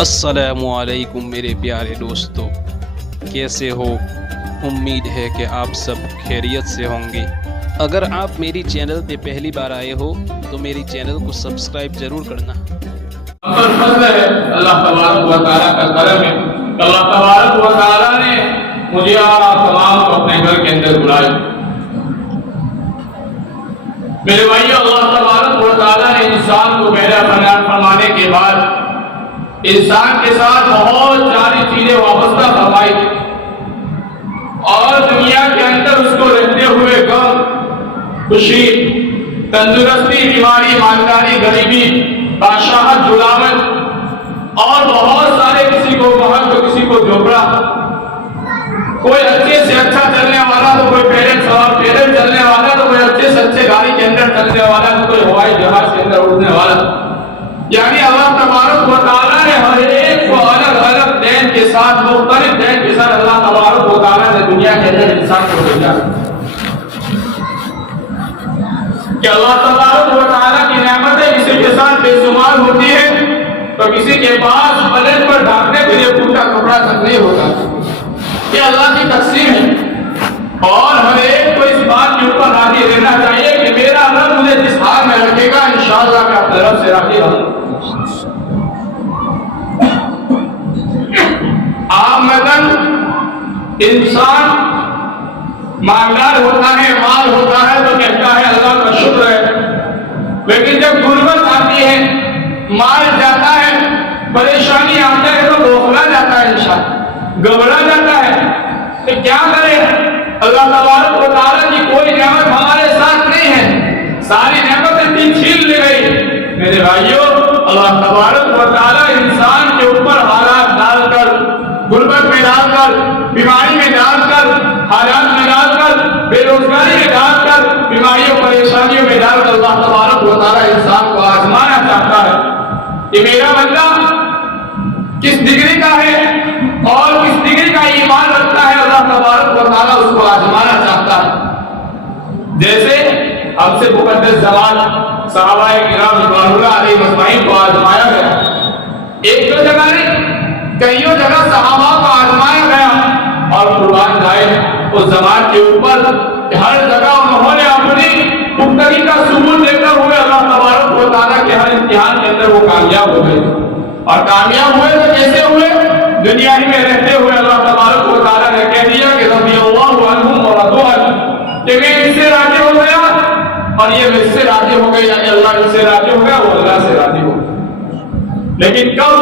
السلام علیکم میرے پیارے دوستو، کیسے ہو؟ امید ہے کہ آپ سب خیریت سے ہوں گے۔ اگر آپ میری چینل پہ پہلی بار آئے ہو تو میری چینل کو سبسکرائب ضرور کرنا۔ فضل ہے اللہ تبارک و تعالیٰ کا کرم ہے۔ اللہ تبارک و تعالیٰ نے مجھے آپ تمام کو اپنے گھر کے اندر بلایا۔ میرے بھائی، اللہ تبارک و تعالیٰ نے انسان کو پیدا فرمانے کے بعد انسان کے ساتھ بہت ساری چیزیں وابستہ فرمائی اور دنیا کے اندر اس کو رہتے ہوئے غم، خوشی، تندرستی، بیماری، مالداری، غریبی، بادشاہت، غلامت اور بہت سارے، کسی کو محل تو کسی کو جھوپڑا، کوئی اچھے سے اچھا چلنے والا تو کوئی پیدل چلنے والا تو کوئی اچھے سے اچھے گاڑی کے اندر چلنے والا تو کوئی ہوائی جہاز کے اندر اڑنے والا۔ یعنی اللہ تبارک و تعالیٰ نے ہر ایک کو الگ الگ دین کے ساتھ، مختلف دین کے ساتھ اللہ تبارک و تعالیٰ نے دنیا کے اندر انسان کو بھیجا کہ اللہ تبارک و تعالیٰ کی نعمتیں کسی کے ساتھ بے شمار ہوتی ہے تو کسی کے پاس پلٹ پر ڈھانکنے کے لیے پورا کپڑا تک نہیں ہوتا۔ یہ اللہ کی تقسیم ہے اور ہر ایک کو اس بات کے اوپر راضی رہنا چاہیے کہ میرا رب مجھے جس حال میں رکھے گا انشاءاللہ میں اپنے رب سے راضی رہوں۔ آمدن انسان مالدار ہوتا ہے، مال ہوتا ہے تو کہتا ہے اللہ کا شکر ہے، لیکن جب غربت آتی ہے، مال جاتا ہے، پریشانی آتا ہے تو بوکھلا جاتا ہے، انسان گھبرا جاتا ہے کہ کیا کرے۔ اللہ تبارک و تعالیٰ کی کوئی نعمت ہمارے ساتھ نہیں ہے، ساری نعمتیں چھین لی گئی۔ میرے بھائیوں، اللہ تبارک و تعالیٰ انسان کے اوپر حالات ڈال کر، غربت میں ڈال کر، بیماری میں ڈال کر، حالات میں ڈال کر، بے روزگاری میں ڈال کر، بیماریوں پریشانیوں میں ڈال کر اللہ تبارک و تعالیٰ انسان کو آزمانا چاہتا ہے کہ میرا بندہ کس ڈگری کا ہے اور کس ڈگری کا ایمان رکھتا ہے۔ اللہ تبارک و تعالیٰ اس کو آزمانا چاہتا ہے۔ جیسے ہم سے مقدس زمان صحابہ کرام رضوان اللہ علیہ اجمعین کو آزمایا گیا، ایک دو جگہ نہیں، کئیوں جگہ صحابہ کو آزمایا گیا اور قربان جائے اس زمان کے اوپر ہر جگہ انہوں نے اپنی پختگی کا ثبوت دیتے ہوئے اللہ تبارک و تعالیٰ کے ہر امتحان کے اندر وہ کامیاب ہو گئے۔ اور کامیاب ہوئے تو کیسے ہوئے؟ دنیا ہی میں رہتے ہوئے اللہ تبارک و تعالیٰ نے کہہ دیا کہ رضی اللہ عنہم ورضوا عنہ، کہ میں اس سے راضی ہو گیا اور یہ مجھ سے راضی ہو گئے، یعنی اللہ اس سے راضی ہو گیا، وہ اللہ سے راضی ہو گیا۔ لیکن کب؟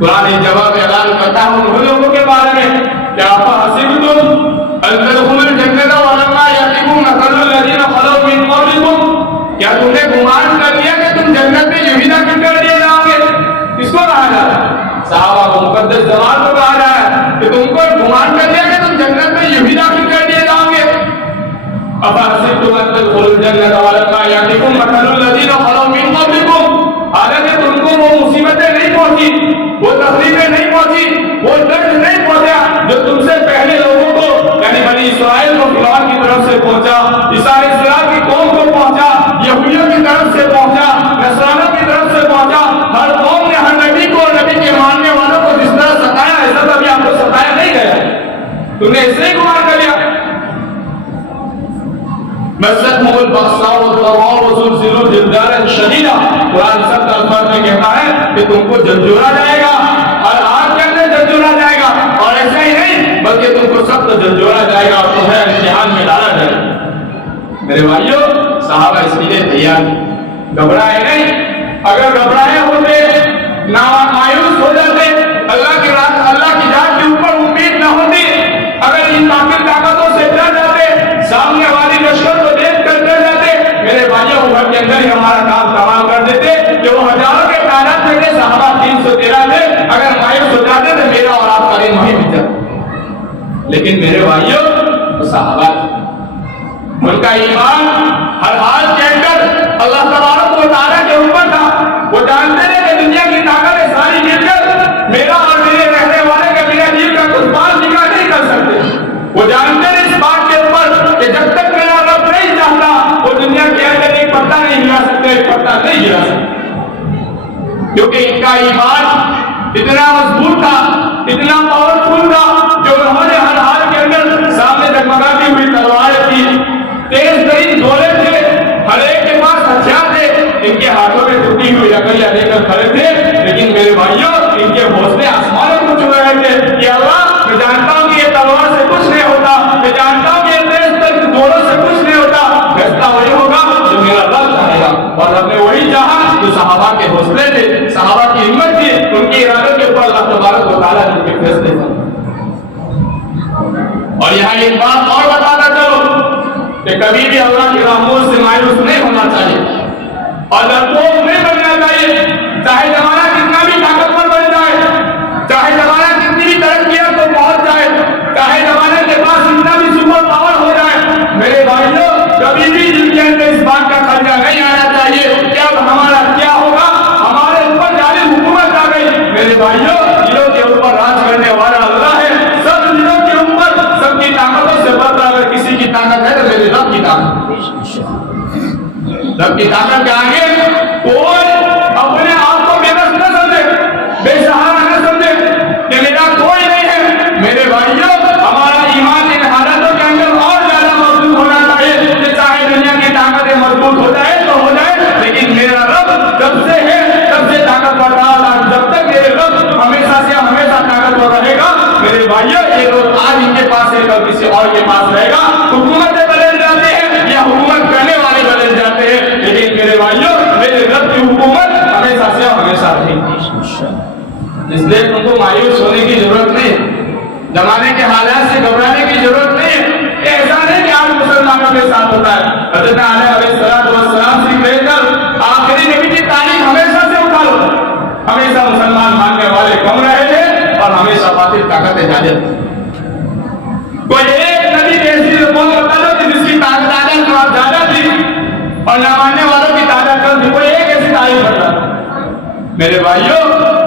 قرآن جواب اعلان کرتا ہے ان لوگوں کے بارے میں، کیا فحسبتم ان تدخلوا الجنة ولما يأتكم مثل الذين خلوا من قبلكم، کیا تم نے گمان کر لیا کہ تم جنت میں یوں ہی داخل کر دیے جاؤ گے؟ کس کو کہا جا رہا ہے؟ صحابہ کو، مقدس زمان کو کہا جا رہا ہے کہ تم کو گمان کر لیا کہ تم جنت میں یوں ہی داخل کر دیے جاؤ گے۔ افحسبتم ان تدخلوا الجنة ولما يأتكم مثل الذين خلوا من قبلكم، حالانکہ تم کو وہ مصیبتیں نہیں پہنچی، وہ تکلیفیں نہیں پہنچی، وہ درد نہیں پہنچا جو تم سے پہلے لوگوں کو، یعنی بنی اسرائیل کو فرعون کی طرف سے پہنچا، عیسیٰ علیہ السلام کی قوم کو پہنچا، یہودیوں کی طرف سے پہنچا، نصرانیوں کی طرف سے پہنچا۔ ہر قوم نے ہر نبی کو اور نبی کے ماننے والوں کو جس طرح ستایا، ایسا کبھی آپ کو ستایا نہیں گیا، تم نے ایسے ہی گمان کر لیا۔ مَسَّتْهُمُ الْبَأْسَاءُ وَالضَّرَّاءُ وَزُلْزِلُوا زِلْزَالًا شَدِيدًا، قرآن سب الفاظ میں کہتا ہے کہ تم کو جھنجھوڑا جائے گا اور آگ کے اندر جھنجھوڑا جائے گا، اور ایسا ہی نہیں بلکہ تم کو سخت جھنجھوڑا جائے گا اور تمہیں امتحان میں ڈالا جائے گا۔ میرے بھائیوں، صحابہ اس لیے تیار، گھبرائے نہیں۔ اگر گھبرائے ہوتے، مایوس ہو جاتے، اللہ کی ذات کے اوپر امید نہ ہوتی، اگر ان باطل طاقتوں سے ڈر جاتے، سامنے والی لشکر کو دیکھ کر ڈر جاتے، میرے بھائیوں وہ گھر کے اندر ہی ہمارا کام تمام کر دیتے کہ وہ ہزاروں کے تعداد میں تھے، صحابہ 313 تھے، اگر مایوس ہو جاتے تو میرا اور آپ کا دن وہیں بیت جاتا۔ لیکن میرے بھائیوں، وہ صحابہ ان کا ایمان ہر حال کے اندر اللہ تبارک و تعالیٰ کے اوپر تھا۔ وہ جانتے تھے کہ دنیا کی طاقتیں ساری مل کر میرا اور میرے رہنے والے کا، میرا دل کا کچھ بال نکاح نہیں کر سکتے۔ وہ جانتے تھے اس بات کے اوپر کہ جب تک میرا رب نہیں چاہتا وہ دنیا کے اندر ایک پتہ نہیں ہلا سکتے، ایک پتہ نہیں ہلا سکتے، کیونکہ ان کا ایمان اتنا مضبوط تھا، اتنا پاورفل تھا جو انہوں نے ہر حال کے اندر سامنے جگمگاتی ہوئی تلوار کی، تیز ترین گولے تھے، ہر ایک کے پاس ہتھیار تھے، ان کے ہاتھوں میں ٹوٹی ہوئی لکڑیاں لے کر کھڑے تھے، لیکن میرے بھائیوں ان کے حوصلے آسمانوں کو چھو رہے تھے کہ اللہ میں جانتا ہوں کہ یہ تلوار سے کچھ نہیں ہوتا، میں جانتا ہوں کہ یہ تیز ترین گولوں سے کچھ نہیں ہوتا، فیصلہ وہی ہوگا جو میرا رب چاہے گا، اور رب نے وہی چاہا جو صحابہ کے حوصلے تھے، صحابہ کی ہمت تھی، ان کے ارادوں کے اوپر اللہ تبارک و تعالیٰ نے ان کے فیصلے کر۔ اور یہاں ایک بات اور بتانا چلو کہ کبھی بھی اللہ کی رحمت سے مایوس نہیں ہونا چاہیے اور ڈرپوک نہیں بننا چاہیے، چاہے زمانہ کتنا بھی طاقتور بن جائے، چاہے زمانہ کتنی بھی ترقیات کو پہنچ جائے، چاہے زمانے کے پاس کتنا بھی سپر پاور ہو جائے، میرے بھائیوں کبھی بھی دل کے اندر اس بات کا خدشہ نہیں آنا چاہیے کہ اب ہمارا کیا ہوگا، ہمارے اوپر ظالم حکومت آ گئی۔ میرے بھائیوں دلوں کے اوپر راج کرنے والا اللہ ہے، سب دلوں کے اوپر سب کی طاقتوں سے بڑھ کر اگر کسی کی طاقت ہے تو میرے رب کی طاقت، رب کی طاقت کے آگے کوئی اپنے آپ کو بے بس نہ سمجھے، بے سہارا نہ سمجھے کہ میرا کوئی نہیں ہے۔ میرے بھائیوں ہمارا ایمان ان حالتوں کے اندر اور زیادہ مضبوط ہونا چاہیے کہ چاہے دنیا کی طاقتیں مضبوط ہو جائے تو ہو جائے، لیکن میرا رب جب سے ہے تب سے طاقتور رہا، جب تک میرے رب ہمیشہ سے ہمیشہ طاقتور رہے گا۔ میرے بھائیوں یہ لوگ آج ان کے پاس ہے کل کسی اور کے پاس رہے گا، حکومتیں بدل جاتے ہیں یا حکومت کرنے والے بدل جاتے ہیں، لیکن میرے بھائیوں میرے رب کی حکومت ہمیشہ سے ہمیشہ رہے گی۔ اس لیے تم کو مایوس ہونے کی ضرورت نہیں، زمانے کے حالات سے گھبرانے کی ضرورت نہیں ہے۔ ایسا نہیں کہ آج مسلمانوں کے ساتھ ہوتا ہے، حضرت علیہ السلام سے لے کر آخری نبی کی تاریخ ہمیشہ سے اٹھا لو، ہمیشہ مسلمان ماننے والے کم رہے تھے اور ہمیشہ باطل طاقتیں زیادہ تھیں۔ کوئی ایک نبی کی ایسی قوم بتا دو کہ جس کی تعداد زیادہ تھی اور نہ ماننے والوں کی تعداد کم تھی، کوئی ایک ایسی تاریخ بتا دو۔ میرے بھائیوں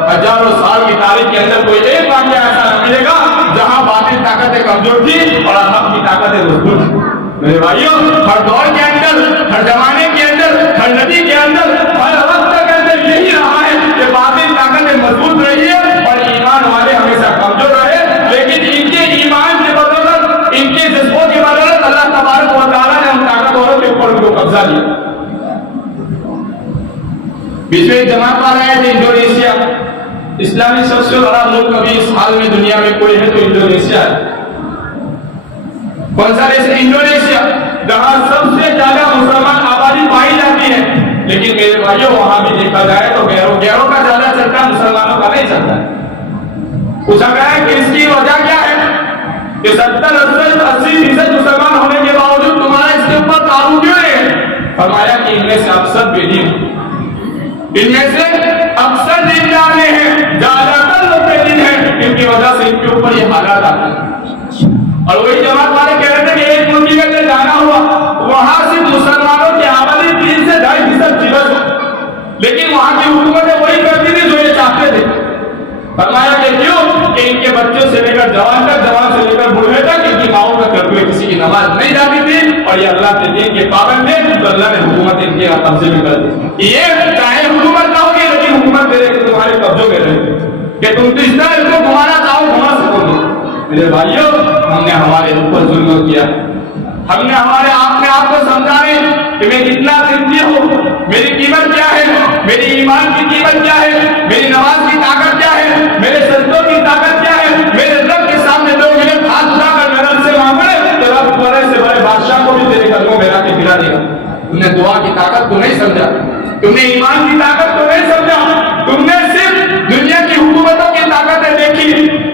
ہزاروں سال کی تاریخ کے اندر کوئی ایک واقعہ ایسا نہ ملے گا جہاں باطل طاقتیں کمزور تھی اور حق کی طاقتیں مضبوط تھی۔ میرے بھائیوں ہر دور کے اندر، ہر زمانے کے اندر، ہر نبی کے اندر، ہر وقت کے اندر یہی رہا ہے کہ باطل طاقتیں مضبوط رہی ہے اور ایمان والے ہمیشہ کمزور رہے، لیکن ان کے ایمان کے بدولت، ان کے جذبوں کی بدولت اللہ تبارک و تعالیٰ نے ان طاقتوروں کے اوپر ان کو قبضہ لیا۔ بیچ میں ایک جماعت والا ہے تھے انڈونیشیا، اسلامی سب سے بڑا ملک ابھی اس حال میں دنیا میں کوئی ہے تو انڈونیشیا ہے۔ کون سا دیش ہے؟ انڈونیشیا، جہاں سب سے زیادہ مسلمان آبادی پائی جاتی ہے، لیکن میرے بھائیوں وہاں بھی دیکھا جائے تو گیروں کا زیادہ چلتا، مسلمانوں کا نہیں چلتا ہے۔ پوچھا گیا ہے کہ اس کی وجہ کیا ہے کہ 70-80% مسلمان ہونے کے باوجود تمہارا اس کے اوپر قابو کیوں نہیں ہے؟ فرمایا کہ ان میں سے اکثر بے دین، ان میں سے اکثر دین دانے ہیں، زیادہ تر لوگ بے دین ہیں، ان کی وجہ سے ان کے اوپر یہ حالات آتے ہیں۔ اور وہی جماعت والے کہہ رہے تھے کہ ایک ملک کے اندر جانا ہوا، وہاں صرف مسلمانوں کی آبادی 3 سے 2.5% تھی بس، لیکن وہاں کی حکومتیں وہی کرتی تھی جو یہ چاہتے تھے۔ فرمایا کہ کیوں کہ ان کے بچوں سے لے کر جوان تک، جوان سے لے کر بوڑھے تک ان کی ماؤں کا کرتے ہوئے کسی کی نماز نہیں جاتی تھی اور یہ اللہ کے دین کے پابند تھے، تو اللہ نے حکومت ان کے قبضے میں کر دی۔ یہ چاہے حکومت نہ ہوگی لیکن حکومت دے کے تمہارے قبضوں میں رہے کہ تم جس طرح اس کو گھمانا چاہو گھما سکو گے۔ میرے بھائیوں ہم نے ہمارے اوپر ظلم کیا، ہم نے ہمارے آپ کو سمجھانے کہ میں کتنا قیمتی ہوں، میری قیمت کیا ہے، میری ایمان کی قیمت کیا ہے، میری نماز کی طاقت کیا ہے، میرے سجدوں کی طاقت کیا ہے، میرے رب کے سامنے 2 منٹ ہاتھ اٹھا کر میرے رب سے مانگے تو رب بڑے سے بڑے بادشاہ کو بھی تیرے قدموں میں لا کے گرا دے گا۔ تم نے دعا کی طاقت کو نہیں سمجھا، تم نے ایمان کی طاقت کو نہیں سمجھا، تم نے صرف دنیا کی حکومتوں کی طاقتیں دیکھی،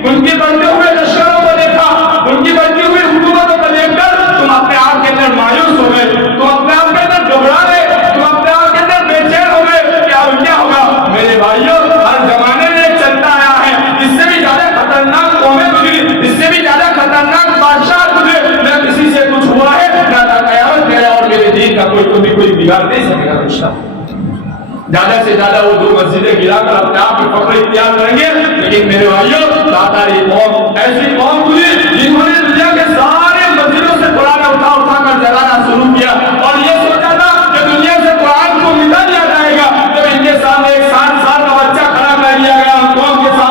ان کے بڑھتے ہوئے لشکروں کو دیکھا، ان کی بڑھتی ہوئی حکومتوں کو دیکھ کر تم اپنے آپ کے اندر مایوس ہو گئے، تم اپنے آپ کے اندر گھبرا گئے، تم اپنے آپ کے اندر بے چین ہو گئے، کیا ہوگا؟ میرے بھائیوں ہر زمانے میں چلتا آیا ہے، اس سے بھی زیادہ خطرناک قومیں گزری، اس سے بھی زیادہ خطرناک بادشاہ گزرے، نہ کسی سے کچھ ہوا ہے، نہ قیامت میرا اور میرے دین کا کوئی بگاڑ نہیں سکے گا انشاءاللہ۔ زیادہ سے زیادہ وہ 2 مسجدیں گرا کر اپنے آپ میں فخر اختیار کریں گے، لیکن میرے بھائیوں تاتاری قوم ایسی قوم گزری جنہوں نے دنیا کے سارے مسجدوں سے قرآن اٹھا کر جلانا شروع کیا اور یہ سوچا تھا کہ دنیا سے قرآن کو مٹا دیا جائے گا۔ جب ان کے سامنے ایک 60 سال کا بچہ کھڑا کر دیا گیا، قوم کے سامنے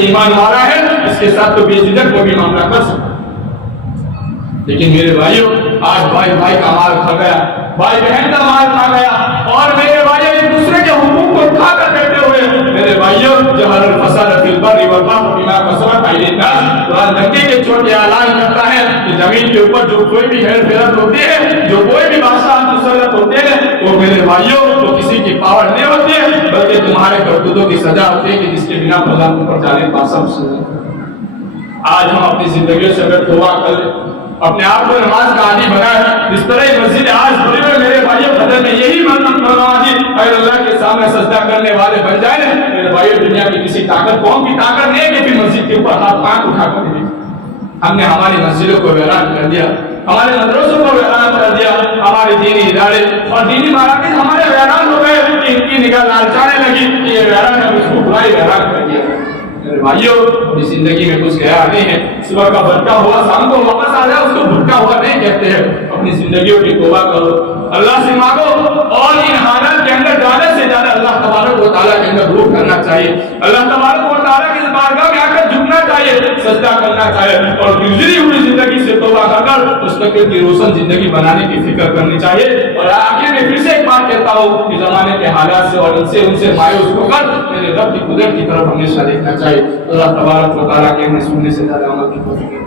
ایمان والا ہے اس کے ساتھ تو بے جھجک وہ بھی معاملہ کر سکتا. لیکن میرے بھائیوں آج بھائی بھائی کا مال کھا گیا, بھائی بہن کا مال کھا گیا, اور میرے بھائیوں ایک دوسرے کے حقوق کو کھا کر بیٹھے ہوئے. میرے بھائیوں ظہر الفساد فی البر والبحر بما کسبت ایدی الناس, قرآن دھمکی کے چھوڑ کے اعلان کرتا ہے کہ زمین کے اوپر جو کوئی بھی ہیر پھیر ہوتی ہے, جو کوئی بھی بادشاہ مسلط ہوتے ہیں, وہ میرے بھائیوں تو کسی کی پاور نہیں ہوتی ہے بلکہ تمہارے کرتوتوں کی سزا ہوتی ہے کہ جس کے بنا پر اوپر جانے کا سب سزا. آج ہم اپنی زندگیوں سے اگر توبہ کر لیں, اپنے آپ کو نماز کا عادی بنائے, اس طرح مسجد آج بڑی میں میرے بھائیوں بدل میں یہی منواجی اگر اللہ کے سامنے سجدہ کرنے والے بن جائیں. میرے بھائیوں دنیا کی کسی طاقت قوم کی طاقت نہیں ہے کہ پھر مسجد کے اوپر ہاتھ پاک اٹھا کر دے. ہم نے ہماری مسجدوں کو ویران کر دیا, ہمارے مدرسوں کو ویران کر دیا, ہمارے دینی ادارے اور دینی مراکز ہمارے ویران ہو گئے کہ ان کی نگاہ لالچانے لگی کہ یہ ویران ہے, اس کو برائی ویران کر دیا. میرے بھائیوں اپنی زندگی میں کچھ گیا نہیں ہے, صبح کا بھٹکا ہوا شام کو واپس آ جائے اس کو بھٹکا ہوا نہیں کہتے ہیں. اپنی زندگیوں کی توبہ کرو, اللہ سے مانگو, اور ان حالات کے اندر زیادہ سے زیادہ اللہ تبارک و تعالیٰ کے اندر روح کرنا چاہیے, اللہ تبارک و تعالیٰ کی بارگاہ میں آ کر جھکنا چاہیے, سجدہ کرنا چاہیے, اور گزری ہوئی زندگی سے توبہ کر مستقبل کی روشن زندگی بنانے کی فکر کرنی چاہیے. اور آخر میں پھر سے ایک بات کہتا ہوں کہ زمانے کے حالات سے اور ان سے مایوس ہو کر میرے رب کی قدرت کی طرف ہمیشہ دیکھنا چاہیے. اللہ تبارک و تعالیٰ کے ہمیں سننے سے زیادہ عمل کی توفیق.